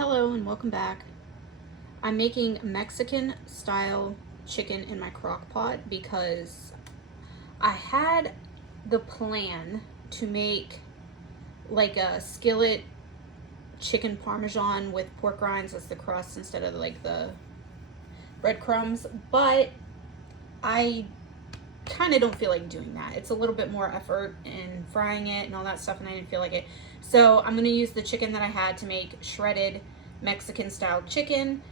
Hello and welcome back. I'm making Mexican style chicken in my crock pot because I had the plan to make like a skillet chicken parmesan with pork rinds as the crust instead of like the breadcrumbs, but I kind of don't feel like doing that. It's a little bit more effort in frying it and all that stuff, and I didn't feel like it. So I'm going to use the chicken that I had to make shredded Mexican style chicken.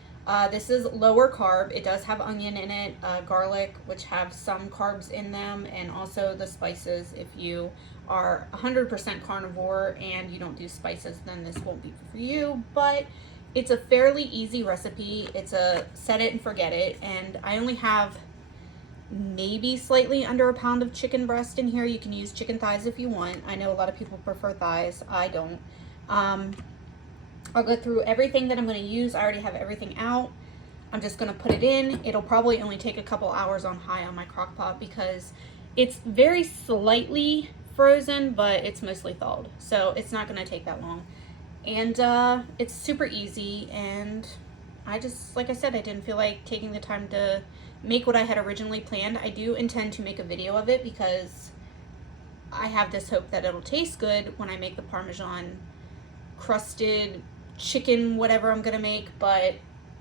This is lower carb. It does have onion in it, garlic, which have some carbs in them, and also the spices. If you are 100% carnivore and you don't do spices, then this won't be for you, but it's a fairly easy recipe. It's a set it and forget it, and I only have maybe slightly under a pound of chicken breast in here. You can use chicken thighs if you want. I know a lot of people prefer thighs. I don't. I'll go through everything that I'm going to use. I already have everything out. I'm just going to put it in. It'll probably only take a couple hours on high on my crock pot because it's very slightly frozen, but it's mostly thawed. So it's not going to take that long. And it's super easy. And I just, like I said, I didn't feel like taking the time to make what I had originally planned. I do intend to make a video of it because I have this hope that it'll taste good when I make the Parmesan crusted chicken, whatever I'm gonna make, but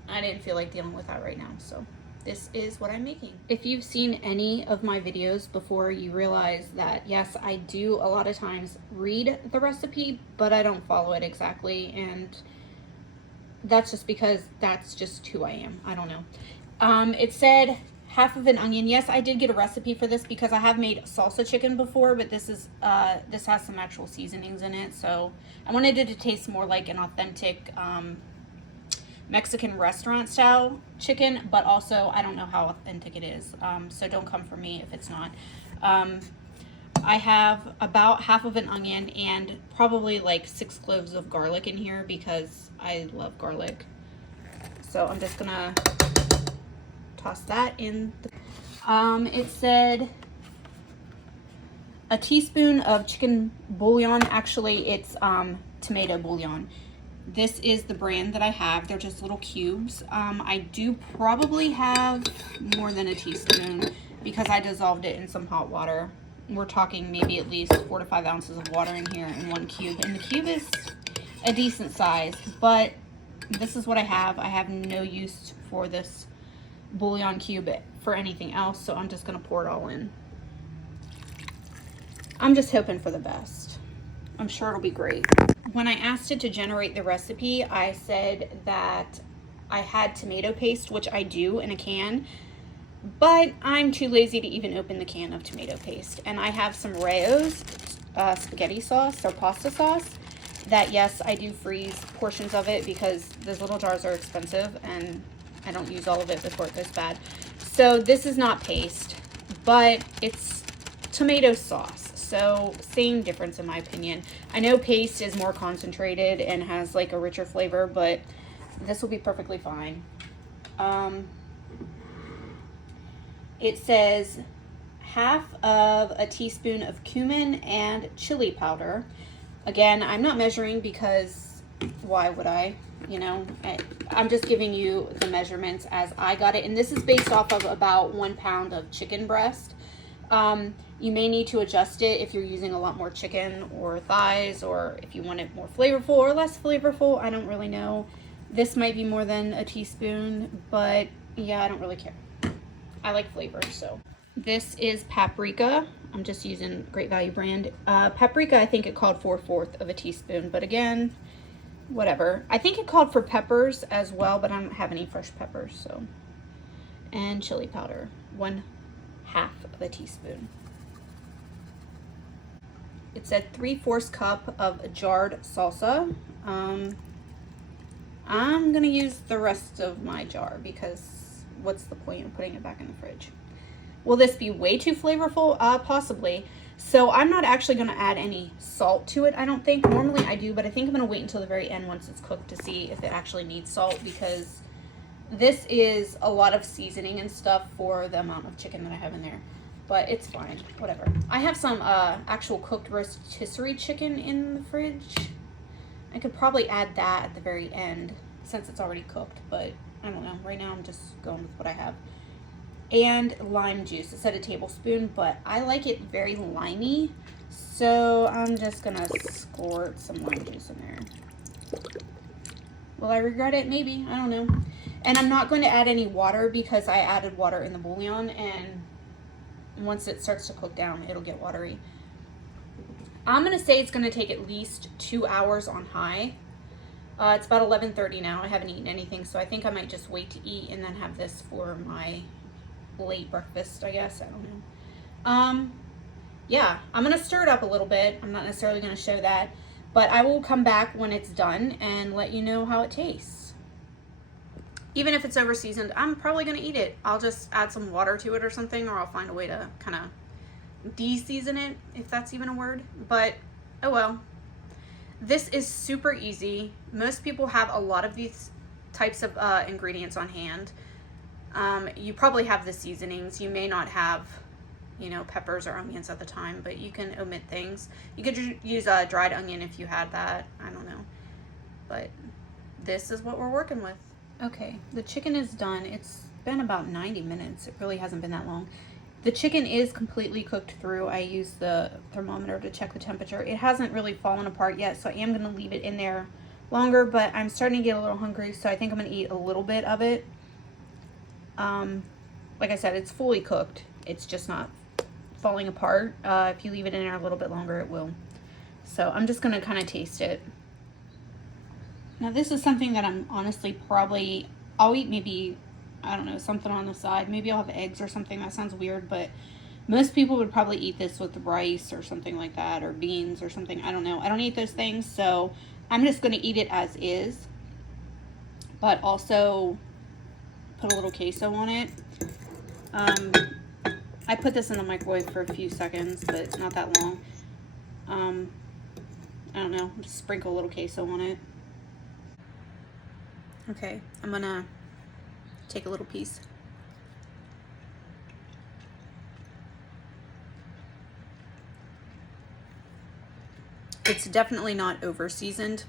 I didn't feel like dealing with that right now. So this is what I'm making. If you've seen any of my videos before, you realize that yes, I do a lot of times read the recipe, but I don't follow it exactly, and that's just because that's just who I am. I don't know. It said half of an onion. Yes, I did get a recipe for this because I have made salsa chicken before, but this is this has some actual seasonings in it, so I wanted it to taste more like an authentic Mexican restaurant style chicken, but also I don't know how authentic it is, so don't come for me if it's not. I have about half of an onion and probably like 6 cloves of garlic in here because I love garlic. So I'm just gonna toss that in. It said a teaspoon of chicken bouillon. Actually, it's tomato bouillon. This is the brand that I have. They're just little cubes. I do probably have more than a teaspoon because I dissolved it in some hot water. We're talking maybe at least 4 to 5 ounces of water in here in 1 cube. And the cube is a decent size, but this is what I have. I have no use for this bouillon cube for anything else, so I'm just gonna pour it all in. I'm just hoping for the best. I'm sure it'll be great. When I asked it to generate the recipe, I said that I had tomato paste, which I do in a can, but I'm too lazy to even open the can of tomato paste. And I have some Rao's spaghetti sauce or pasta sauce that, yes, I do freeze portions of it because those little jars are expensive and I don't use all of it before it goes bad. So this is not paste, but it's tomato sauce. So same difference in my opinion. I know paste is more concentrated and has like a richer flavor, but this will be perfectly fine. It says half of a teaspoon of cumin and chili powder. Again, I'm not measuring because why would I? You know, I'm just giving you the measurements as I got it. And this is based off of about 1 pound of chicken breast. You may need to adjust it if you're using a lot more chicken or thighs, or if you want it more flavorful or less flavorful. I don't really know. This might be more than a teaspoon, but yeah, I don't really care. I like flavor, so. This is paprika. I'm just using Great Value brand. Paprika, I think it called for 1/4 of a teaspoon, but again, whatever. I think it called for peppers as well, but I don't have any fresh peppers, so. And chili powder, 1/2 of a teaspoon. It said 3/4 cup of jarred salsa. I'm gonna use the rest of my jar because what's the point of putting it back in the fridge? Will this be way too flavorful? Possibly. So I'm not actually going to add any salt to it, I don't think. Normally I do, but I think I'm going to wait until the very end once it's cooked to see if it actually needs salt, because this is a lot of seasoning and stuff for the amount of chicken that I have in there. But it's fine, whatever. I have some actual cooked rotisserie chicken in the fridge. I could probably add that at the very end since it's already cooked, but I don't know. Right now I'm just going with what I have. And lime juice. It said a tablespoon, but I like it very limey, so I'm just gonna squirt some lime juice in there. Will I regret it? Maybe. I don't know. And I'm not going to add any water because I added water in the bouillon, and once it starts to cook down, it'll get watery. I'm gonna say it's gonna take at least 2 hours on high. It's about 11:30 now. I haven't eaten anything, so I think I might just wait to eat and then have this for my late breakfast, I guess. I don't know. Yeah, I'm gonna stir it up a little bit. I'm not necessarily gonna show that, but I will come back when it's done and let you know how it tastes. Even if it's over seasoned, I'm probably gonna eat it. I'll just add some water to it or something, or I'll find a way to kind of de-season it, if that's even a word. But oh well. This is super easy. Most people have a lot of these types of ingredients on hand. You probably have the seasonings. You may not have, you know, peppers or onions at the time, but you can omit things. You could use a dried onion if you had that. I don't know. But this is what we're working with. Okay, the chicken is done. It's been about 90 minutes. It really hasn't been that long. The chicken is completely cooked through. I used the thermometer to check the temperature. It hasn't really fallen apart yet, so I am going to leave it in there longer, but I'm starting to get a little hungry, so I think I'm going to eat a little bit of it. Like I said, it's fully cooked. It's just not falling apart. If you leave it in there a little bit longer, it will. So I'm just going to kind of taste it. Now this is something that I'm honestly probably, I'll eat maybe, I don't know, something on the side. Maybe I'll have eggs or something. That sounds weird, but most people would probably eat this with rice or something like that, or beans or something. I don't know. I don't eat those things, so I'm just going to eat it as is, but also put a little queso on it. I put this in the microwave for a few seconds, but it's not that long. I don't know, just sprinkle a little queso on it. Okay, I'm gonna take a little piece. It's definitely not over seasoned.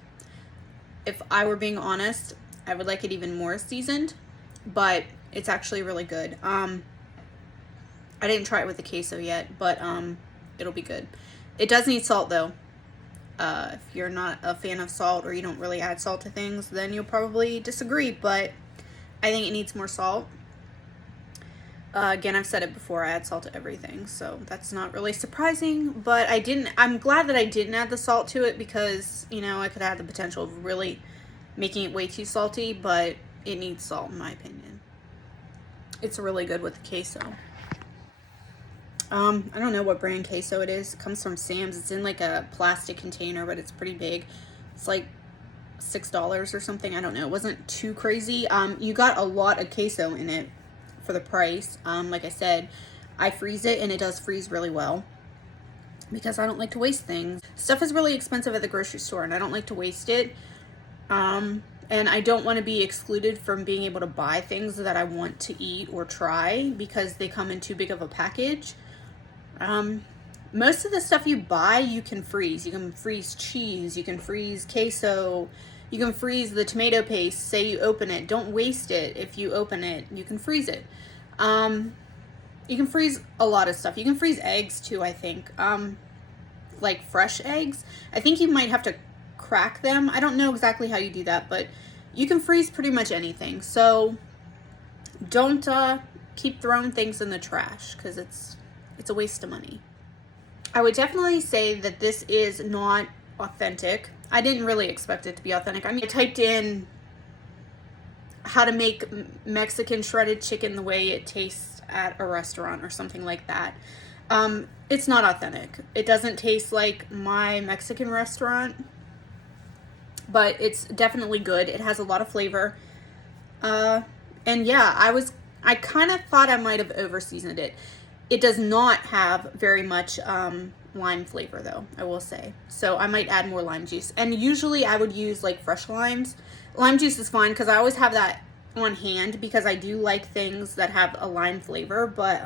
If I were being honest, I would like it even more seasoned, but it's actually really good. I didn't try it with the queso yet, but it'll be good. It does need salt though. If you're not a fan of salt, or you don't really add salt to things, then you'll probably disagree, but I think it needs more salt. Again, I've said it before, I add salt to everything, so that's not really surprising, but I'm glad that I didn't add the salt to it, because, you know, I could have the potential of really making it way too salty, but it needs salt in my opinion. It's really good with the queso. I don't know what brand queso it is. It comes from Sam's. It's in like a plastic container, but it's pretty big. It's like $6 or something. I don't know. It wasn't too crazy. You got a lot of queso in it for the price. Like I said, I freeze it, and it does freeze really well because I don't like to waste things. Stuff is really expensive at the grocery store, and I don't like to waste it. And I don't want to be excluded from being able to buy things that I want to eat or try because they come in too big of a package. Most of the stuff you buy, you can freeze. You can freeze cheese, you can freeze queso, you can freeze the tomato paste. Say you open it, don't waste it. If you open it, you can freeze it. You can freeze a lot of stuff. You can freeze eggs too, I think. Like fresh eggs. I think you might have to crack them. I don't know exactly how you do that, but you can freeze pretty much anything. So don't keep throwing things in the trash, because it's a waste of money. I would definitely say that this is not authentic. I didn't really expect it to be authentic. I mean, I typed in how to make Mexican shredded chicken the way it tastes at a restaurant or something like that. It's not authentic. It doesn't taste like my Mexican restaurant, but it's definitely good. It has a lot of flavor. And yeah, I kind of thought I might have over seasoned it. It does not have very much lime flavor though, I will say. So I might add more lime juice. And usually I would use like fresh limes. Lime juice is fine because I always have that on hand because I do like things that have a lime flavor, but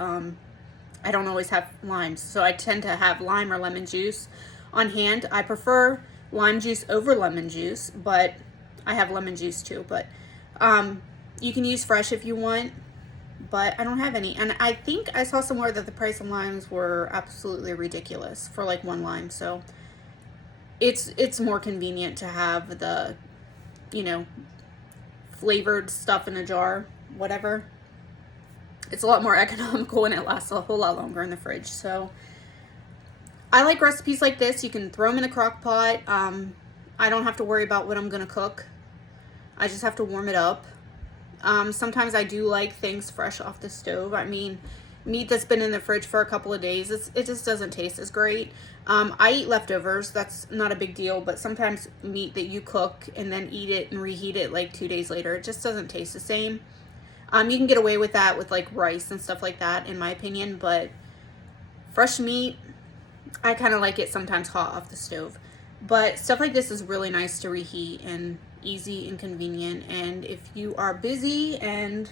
I don't always have limes. So I tend to have lime or lemon juice on hand. I prefer lime juice over lemon juice, but I have lemon juice too, but you can use fresh if you want, but I don't have any. And I think I saw somewhere that the price of limes were absolutely ridiculous for like one lime, so it's more convenient to have the, you know, flavored stuff in a jar, whatever. It's a lot more economical and it lasts a whole lot longer in the fridge. So I like recipes like this. You can throw them in a crock pot. I don't have to worry about what I'm gonna cook. I just have to warm it up. Sometimes I do like things fresh off the stove. I mean, meat that's been in the fridge for a couple of days, it just doesn't taste as great. I eat leftovers. That's not a big deal, but sometimes meat that you cook and then eat it and reheat it like 2 days later, it just doesn't taste the same. You can get away with that with like rice and stuff like that, in my opinion, but fresh meat, I kind of like it sometimes hot off the stove. But stuff like this is really nice to reheat and easy and convenient. And if you are busy, and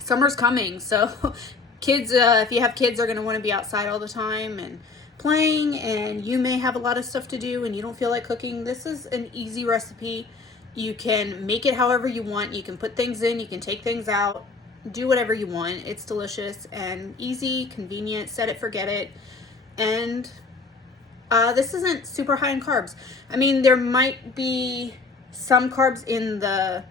summer's coming, so kids, if you have kids, they're going to want to be outside all the time and playing, and you may have a lot of stuff to do and you don't feel like cooking, this is an easy recipe. You can make it however you want. You can put things in, you can take things out, do whatever you want. It's delicious and easy, convenient, set it, forget it. And this isn't super high in carbs. I mean, there might be some carbs in the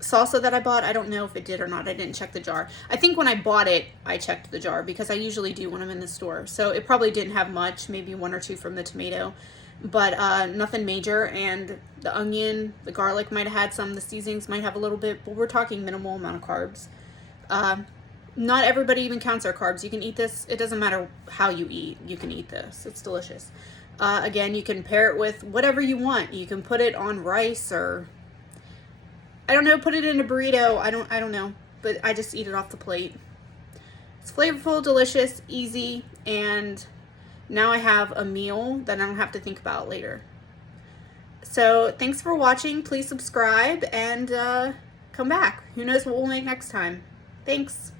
salsa that I bought. I don't know if it did or not. I didn't check the jar. I think when I bought it, I checked the jar because I usually do when I'm in the store. So it probably didn't have much, maybe 1 or 2 from the tomato, but nothing major. And the onion, the garlic might have had some, the seasonings might have a little bit, but we're talking minimal amount of carbs. Not everybody even counts their carbs. You can eat this. It doesn't matter how you eat. You can eat this. It's delicious. Again, you can pair it with whatever you want. You can put it on rice, or I don't know, put it in a burrito. I don't know, but I just eat it off the plate. It's flavorful, delicious, easy, and now I have a meal that I don't have to think about later. So thanks for watching. Please subscribe and come back. Who knows what we'll make next time. Thanks.